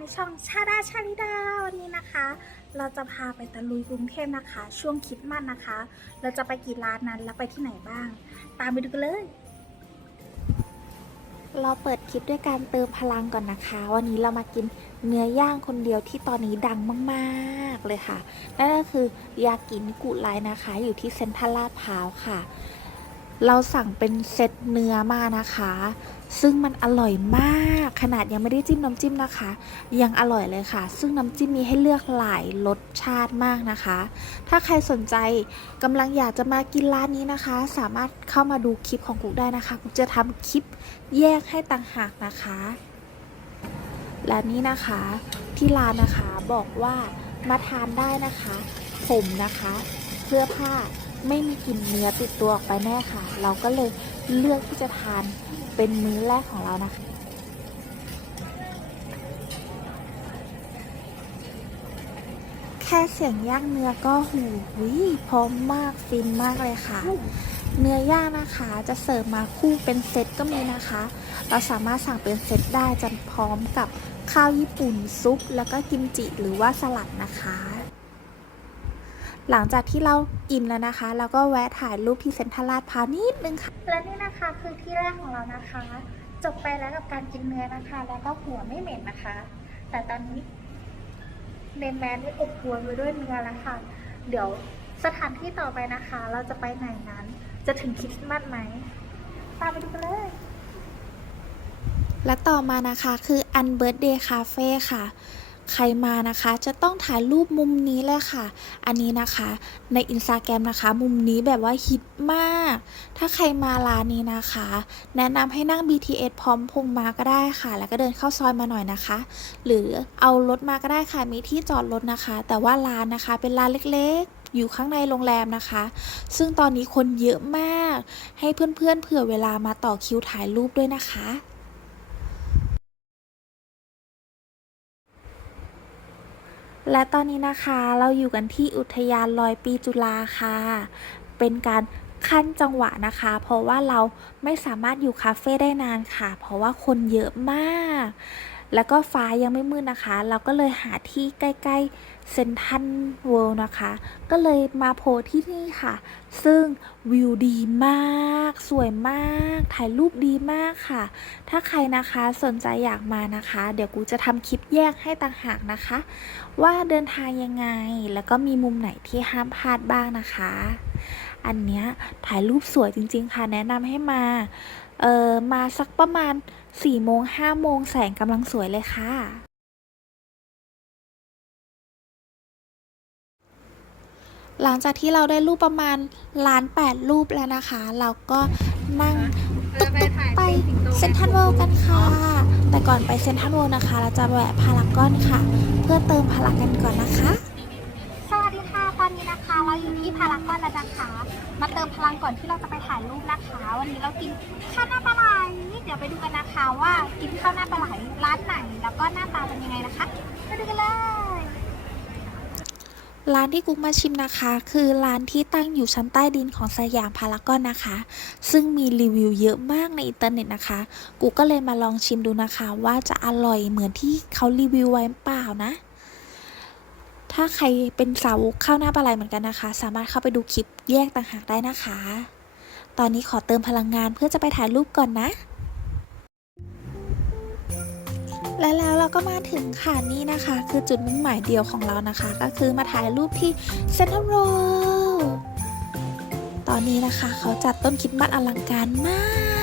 ในช่องชาดาชาลิดาวันนี้นะคะ เราจะพาไปตะลุยกรุงเทพนะคะ ช่วงคริดมันนะคะ เราจะไปกี่ร้านนั้นแล้วไปที่ไหนบ้าง ตามไปดูกันเลย เราเปิดคลิปด้วยการเติมพลังก่อนนะคะ วันนี้เรามากินเนื้อย่างคนเดียวที่ตอนนี้ดังมากๆเลยค่ะนั่นก็คือยากินกุไรนะคะ อยู่ที่เซ็นทรัลลาดพร้าวค่ะ เราสั่งเป็นเซตเนื้อมานะคะ ซึ่งมันอร่อยมาก ขนาดยังไม่ได้จิ้มน้ำจิ้มนะคะ ยังอร่อยเลยค่ะ ซึ่งน้ำจิ้มมีให้เลือกหลายรสชาติมากนะคะ ถ้าใครสนใจกำลังอยากจะมากินร้านนี้นะคะ สามารถเข้ามาดูคลิปของกุ๊กได้นะคะกุ๊กจะทำคลิปแยกให้ต่างหากนะคะ และนี่นะคะที่ร้านนะคะบอกว่ามาทานได้นะคะ ผมนะคะ เสื้อผ้า ไม่มีกลิ่นเนื้อติดตัวออกไปแน่ค่ะ เราก็เลยเลือกที่จะทานเป็นมื้อแรกของเรานะคะแค่เสียงย่างเนื้อก็หูวิพร้อมมากฟินมากเลยค่ะ เนื้อย่างนะคะจะเสิร์ฟมาคู่เป็นเซตก็มีนะคะ เราสามารถสั่งเป็นเซตได้จะพร้อมกับข้าวญี่ปุ่นซุป แล้วก็กิมจิหรือว่าสลัดนะคะ หลังจากที่เราอิ่มแล้วนะคะ เราก็แวะถ่ายรูปที่เซ็นทรัลลาดพร้าวนิดนึงค่ะ และนี่นะคะคือที่แรกของเรานะคะ จบไปแล้วกับการกินเนื้อนะคะ แล้วก็หัวไม่เหม็นนะคะ แต่ตอนนี้เนมแมนได้อบอวนไปด้วยเนื้อแล้วค่ะ เดี๋ยวสถานที่ต่อไปนะคะ เราจะไปไหนนั้น จะถึงคริสต์มาสไหมตามไปดูกันเลย และต่อมานะคะคือ Un Birthday Cafe ค่ะ ใครมานะคะจะต้องถ่ายรูปมุมนี้เลยค่ะ อันนี้นะคะในอินสตาแกรมนะคะ มุมนี้แบบว่าฮิตมาก ถ้าใครมาร้านนี้นะคะ แนะนำให้นั่ง BTS พร้อมพงมาก็ได้ค่ะ แล้วก็เดินเข้าซอยมาหน่อยนะคะ หรือเอารถมาก็ได้ค่ะ มีที่จอดรถนะคะ แต่ว่าร้านนะคะเป็นร้านเล็กๆอยู่ข้างในโรงแรมนะคะ ซึ่งตอนนี้คนเยอะมาก ให้เพื่อนๆเผื่อเวลามาต่อคิวถ่ายรูปด้วยนะคะ และตอนนี้นะคะเราอยู่กันที่อุทยานลอยปีจุฬาค่ะ เป็นการขั้นจังหวะนะคะ เพราะว่าเราไม่สามารถอยู่คาเฟ่ได้นานค่ะ เพราะว่าคนเยอะมาก แล้วก็ฟ้ายังไม่มืดนะคะ เราก็เลยหาที่ใกล้ๆเซนทันเวิลด์นะคะ ก็เลยมาโพที่นี่ค่ะ ซึ่งวิวดีมาก สวยมาก ถ่ายรูปดีมากค่ะ ถ้าใครนะคะสนใจอยากมานะคะ เดี๋ยวกูจะทำคลิปแยกให้ต่างหากนะคะ ว่าเดินทางยังไง แล้วก็มีมุมไหนที่ห้ามพลาดบ้างนะคะ อันเนี้ยถ่ายรูปสวยจริง ๆ ค่ะ แนะนำให้มา เออมาสักประมาณ4โมง5โมงแสงกำลังสวยเลยค่ะหลังจากที่เราได้รูปประมาณล้านแปดรูปแล้วนะคะ เราก็นั่งตุ๊กๆไปเซนทรัลเวลกันค่ะ แต่ก่อนไปเซนทรัลเวลนะคะ เราจะแวะพารากอนค่ะ เพื่อเติมพลังกันก่อนนะคะ นะคะ เราอยู่ที่พารากอนแล้วนะคะ มาเติมพลังก่อนที่เราจะไปถ่ายรูปนะคะ วันนี้เรากินข้าวหน้าปลาไหลเดี๋ยวไปดูกันนะคะว่ากินข้าวหน้าปลาไหลร้านไหน แล้วก็หน้าตาเป็นยังไงนะคะไปดูกันเลยร้านที่กุ๊กมาชิมนะคะ คือร้านที่ตั้งอยู่ชั้นใต้ดินของสยามพารากอนนะคะ ซึ่งมีรีวิวเยอะมากในอินเทอร์เน็ตนะคะ กูก็เลยมาลองชิมดูนะคะ ว่าจะอร่อยเหมือนที่เขารีวิวไว้เปล่านะ ถ้าใครเป็นสาวกข้าวหน้าปลาไหลเหมือนกันนะคะ สามารถเข้าไปดูคลิปแยกต่างหากได้นะคะ ตอนนี้ขอเติมพลังงานเพื่อจะไปถ่ายรูปก่อนนะ และแล้วเราก็มาถึงค่ะนี่นะคะ คือจุดมุ่งหมายเดียวของเรานะคะ ก็คือมาถ่ายรูปที่เซนทรัลโรตอนนี้นะคะ เขาจัดต้นคิดมัดอลังการมาก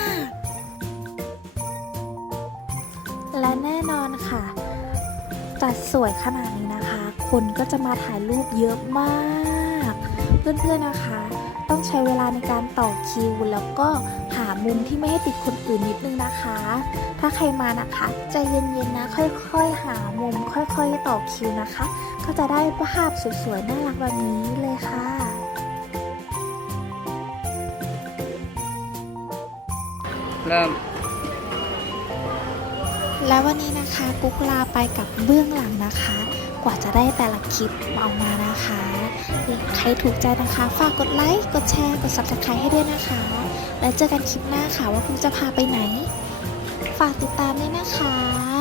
สวยขนาดนี้นะคะ คนก็จะมาถ่ายรูปเยอะมาก เพื่อนๆนะคะ ต้องใช้เวลาในการต่อคิว แล้วก็หามุมที่ไม่ให้ติดคนอื่นนิดนึงนะคะ ถ้าใครมานะคะใจเย็นๆนะ ค่อยๆหามุม ค่อยๆต่อคิวนะคะ ก็จะได้ภาพสวยๆน่ารักแบบนี้เลยค่ะเริ่ม และวันนี้นะคะกุ๊กลาไปกับเบื้องหลังนะคะ กว่าจะได้แต่ละคลิปเอามานะคะ ใครถูกใจนะคะ ฝากกดไลค์กดแชร์กด subscribe ให้ด้วยนะคะ แล้วเจอกันคลิปหน้าค่ะว่ากุ๊กจะพาไปไหน ฝากติดตามด้วยนะคะ